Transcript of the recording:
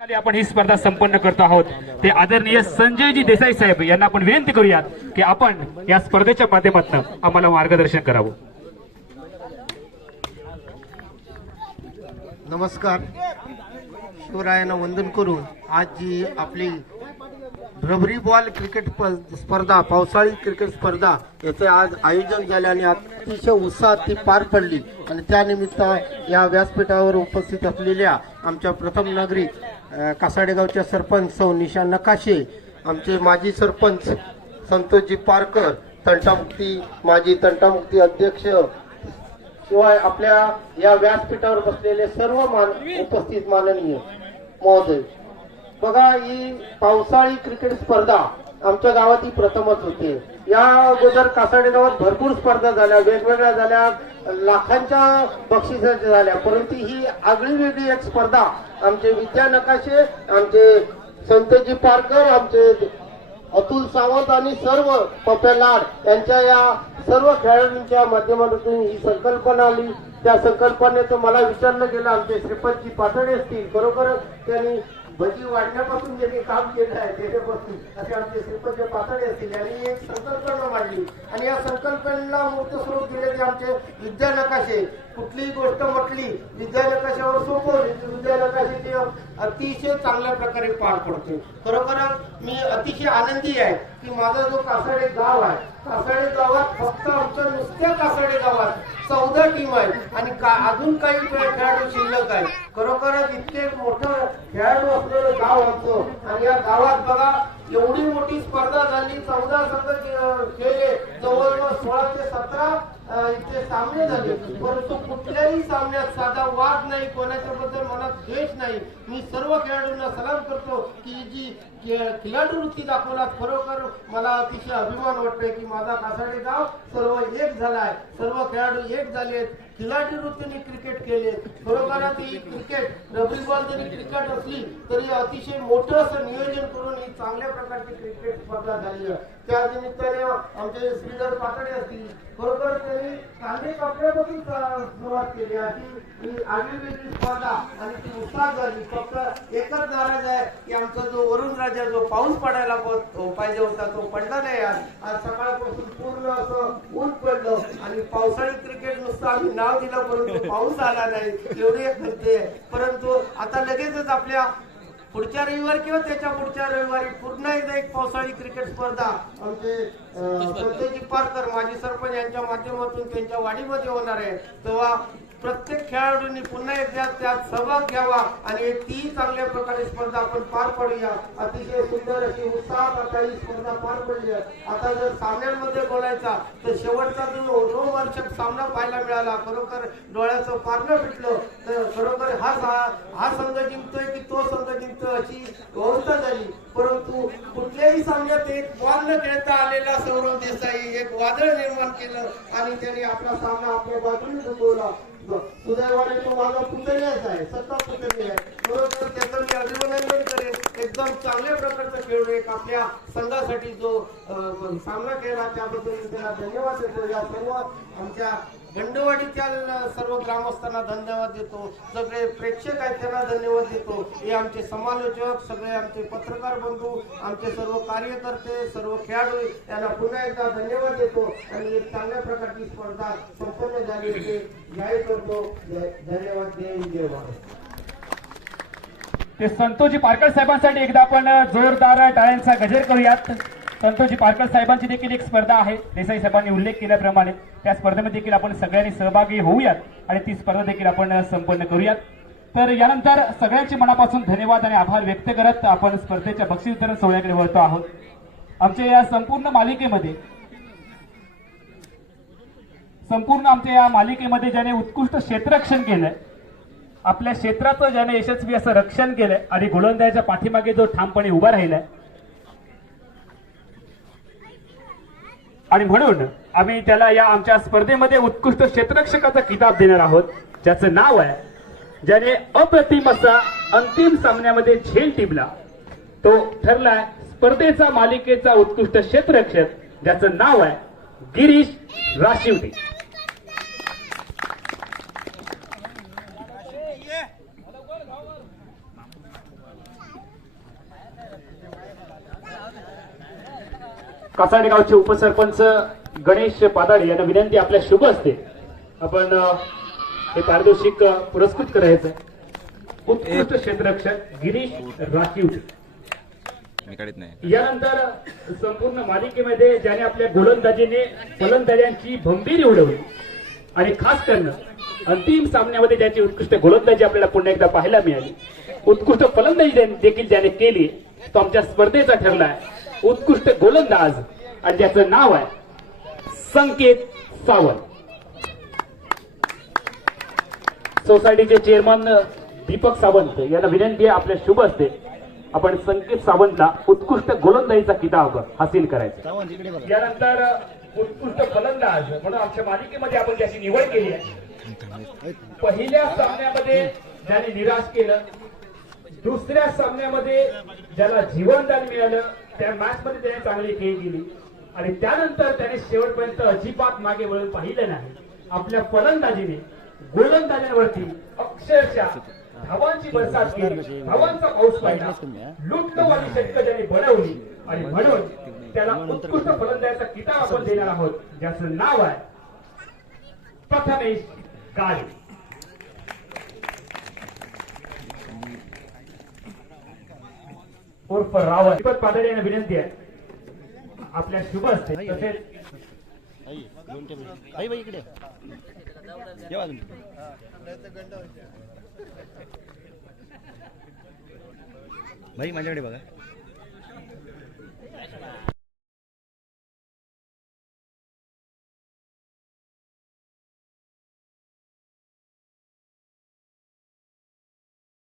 खाली आपण ही स्पर्धा संपन्न करतो आहोत. ते आदरणीय संजयजी देसाई साहेब यांना आपण विनंती करूयात की आपण या स्पर्धेच्या माध्यमातून आम्हाला मार्गदर्शन करावं. नमस्कार. शिवरायांना वंदन करून आज जी आपली रबरी बॉल क्रिकेट स्पर्धा पावसाळी क्रिकेट स्पर्धा याचे आज आयोजन झाले आणि अतिशय उत्साहात ती पार पडली. आणि त्यानिमित्त या व्यासपीठावर उपस्थित असलेल्या आमच्या प्रथम नागरिक कासाडेगावच्या सरपंच सौ निशा नकाशे आमचे माजी सरपंच संतोषजी पारकर तंटामुक्ती माजी तंटामुक्ती अध्यक्ष शिवाय आपल्या या व्यासपीठावर बसलेले सर्व मान उपस्थित माननीय महोदय. बघा ही पावसाळी क्रिकेट स्पर्धा आमच्या गावात ही प्रथमच होते. या अगोदर कासाडे गावात भरपूर स्पर्धा झाल्या वेगवेगळ्या झाल्या लाखांच्या बक्षिसाच्या झाल्या परंतु ही आगळी वेगळी एक स्पर्धा. आमचे विद्या नकाशे आमचे संतजी पारकर आमचे अतुल सावंत आणि सर्व पप्या लाड यांच्या या सर्व खेळाडूंच्या माध्यमातून ही संकल्पना आली. त्या संकल्पनेचं मला विचारलं गेलं आमचे श्रीपतजी पातळे असतील. खरोखर त्यांनी भजी वाढण्यापासून त्यांनी काम केलं आहे त्याच्यापासून असे आमचे श्रीपंच पातळे असतील यांनी एक संकल्पना मांडली. आणि या संकल्पनेला मूर्त स्वरूप दिले ते आमचे विद्या नकाशे कुठलीही गोष्ट म्हटली विद्या नकाशावर सोपवली तर विद्या ते अतिशय चांगल्या प्रकारे पार पडते. खरोखर मी अतिशय आनंदी आहे की माझा जो कासाडे गाव आहे कासाडे गावात फक्त आमच्या नुसत्या कासाडे गावात चौदा टीम आहे आणि का- अजून काही खेळाडू शिल्लक आहे खरोखरच इतके मोठं खेळाडू असलेलं गाव आमचं आणि या गावात बघा एवढी मोठी स्पर्धा झाली चौदा संघ खेळले जवळजवळ सोळा ते सतरा इथे सामने झाले परंतु कुठल्याही सामन्यात साधा वाद नाही कोणाच्या बद्दल मनात द्वेष नाही. मी सर्व खेळाडूंना सलाम करतो की जी खिलाडू वृत्ती दाखवला खरोखर मला अतिशय अभिमान वाटतोय की माझा कासाडे गाव सर्व एक झालाय. सर्व खेळाडू एक झालेत. खिलाडी वृत्तीने क्रिकेट केले खरोखरात ही क्रिकेट रबी बॉल जरी क्रिकेट असली तरी अतिशय मोठं असं नियोजन करून ही चांगल्या प्रकारची क्रिकेट स्पर्धा झाली आहे. त्या निमित्ताने आमचे श्रीधर पातळे असतील खरोखर त्यांनी कांदे कपड्यापासून सुरुवात केली अशी आयुर्वेदिक स्पर्धा आणि ती उत्साह झाली. फक्त एकच नाराज आहे की आमचा जो वरुण राजा जो पाऊस पडायला पाहिजे होता तो पडला नाही आज. आज सकाळपासून पूर्ण असं ऊन पडलं आणि पावसाळी क्रिकेट नुसतं आम्ही नाव दिलं परंतु पाऊस आला नाही. एवढी एक खंती आहे. परंतु आता लगेचच आपल्या पुढच्या रविवारी किंवा त्याच्या पुढच्या रविवारी पुन्हा एकदा एक पावसाळी क्रिकेट स्पर्धा आमचे अं, संजयजी पारकर माजी सरपंच यांच्या माध्यमातून त्यांच्या वाडीमध्ये होणार आहे. तेव्हा प्रत्येक खेळाडूंनी पुन्हा एकदा त्यात सहभाग घ्यावा आणि ती चांगल्या प्रकारे स्पर्धा आपण पार पाडूया. अतिशय सुंदर अशी उत्साहात आता ही स्पर्धा पार पडली आहे. आता जर सामन्यांमध्ये बोलायचा तर शेवटचा जो रोमहर्षक सामना पाहायला मिळाला खरोखर डोळ्याचं पारणं फिटलं तर खरोखर हा हा संघ जिंकतोय की तो संघ जिंकतोय अशी व्यवस्था झाली. परंतु कुठल्याही सामन्यात एक बॉल न खेळता आलेला सौरव देसाई एक वादळ निर्माण केलं आणि त्यांनी आपला सामना आपल्या बाजूने जिंकवला सुदैवाने तो माझा पुतण्याच आहे सत्ता पुतणी आहे. बरोबर त्याचं मी अभिनंदन करेन. एकदम चांगल्या प्रकारचा खेळू एक आपल्या संघासाठी जो सामना केला त्याबद्दल मी त्याला धन्यवाद देतो. या सर्व आमच्या गंडवाडीच्या सर्व ग्रामस्थांना धन्यवाद देतो. सगळे प्रेक्षक आहेत त्यांना धन्यवाद देतो. हे आमचे समालोचक सगळे आमचे पत्रकार बंधू आमचे सर्व कार्यकर्ते सर्व खेळाडू यांना पुन्हा एकदा धन्यवाद देतो. आणि एक चांगल्या प्रकारची स्पर्धा संपन्न झाली ते जाहीर करतो. धन्यवाद. जय हिंद, जय ते संतोषजी पारकर साहेबांसाठी एकदा आपण जोरदार टाळ्यांचा गजर करूयात. संतोषजी पाटकर साहेबांची देखील एक स्पर्धा आहे. देसाई साहेबांनी उल्लेख केल्याप्रमाणे त्या स्पर्धेमध्ये देखील आपण सगळ्यांनी सहभागी होऊयात आणि ती स्पर्धा देखील आपण संपन्न करूयात. तर यानंतर सगळ्यांचे मनापासून धन्यवाद आणि आभार व्यक्त करत आपण स्पर्धेच्या बक्षीस वितरण सोहळ्याकडे वळतो आहोत. आमच्या या संपूर्ण मालिकेमध्ये संपूर्ण आमच्या या मालिकेमध्ये ज्याने उत्कृष्ट क्षेत्ररक्षण केलंय आपल्या क्षेत्राचं ज्याने यशस्वी असं रक्षण केलंय आणि गोलंदाजाच्या पाठीमागे जो ठामपणे उभा राहिलाय आणि म्हणून आम्ही त्याला या आमच्या स्पर्धेमध्ये उत्कृष्ट क्षेत्ररक्षकाचा किताब देणार आहोत. ज्याचं नाव आहे ज्याने अप्रतिम असा अंतिम सामन्यामध्ये झेल टिपला. तो ठरलाय स्पर्धेचा मालिकेचा उत्कृष्ट क्षेत्ररक्षक. ज्याचं नाव आहे गिरीश राशिवते. कासाडे गावचे उपसरपंच गणेश पादाडे यांना विनंती आपल्या शुभ असते आपण हे पारितोषिक पुरस्कृत करायचं. उत्कृष्ट क्षेत्ररक्षक गिरीश राखीव. यानंतर संपूर्ण मालिकेमध्ये ज्याने आपल्या गोलंदाजीने फलंदाजांची भंबीरी उडवली. आणि खास करणं अंतिम सामन्यामध्ये ज्याची उत्कृष्ट गोलंदाजी आपल्याला पुन्हा एकदा पाहायला मिळाली. उत्कृष्ट फलंदाजी देखील ज्याने केली तो आमच्या स्पर्धेचा ठरला आहे. उत्कृष्ट गोलंदाज आणि ज्याचं नाव आहे संकेत सावंत. सोसायटीचे चेअरमन दीपक सावंत यांना विनंती आहे आपल्या शुभ असते आपण संकेत सावंतला उत्कृष्ट गोलंदाजीचा किताब हासिल करायचा. यानंतर उत्कृष्ट फलंदाज म्हणून आमच्या मालिकेमध्ये आपण त्याची निवड केली आहे. पहिल्या सामन्यामध्ये ज्याने निराश केलं दुसऱ्या सामन्यामध्ये ज्याला जीवनदान मिळालं त्या मॅच मध्ये त्याने चांगली खेळ केली. आणि त्यानंतर त्याने शेवटपर्यंत अजिबात मागे वळून पाहिलं नाही. आपल्या फलंदाजीने गोलंदाजांवरती अक्षरशः धावांची बरसात केली. धावांचा पाऊस पाहिला लुटणवाली षटकं त्याने बनवली. आणि म्हणून त्याला उत्कृष्ट फलंदाजाचा किताब आपण देणार आहोत. ज्याचं नाव आहे प्रथमेश काळे उर्फ रावण दीपक पादळे यांना विनंती आहे. आपल्या शुभ असते तसेच भाई माझ्याकडे बघा.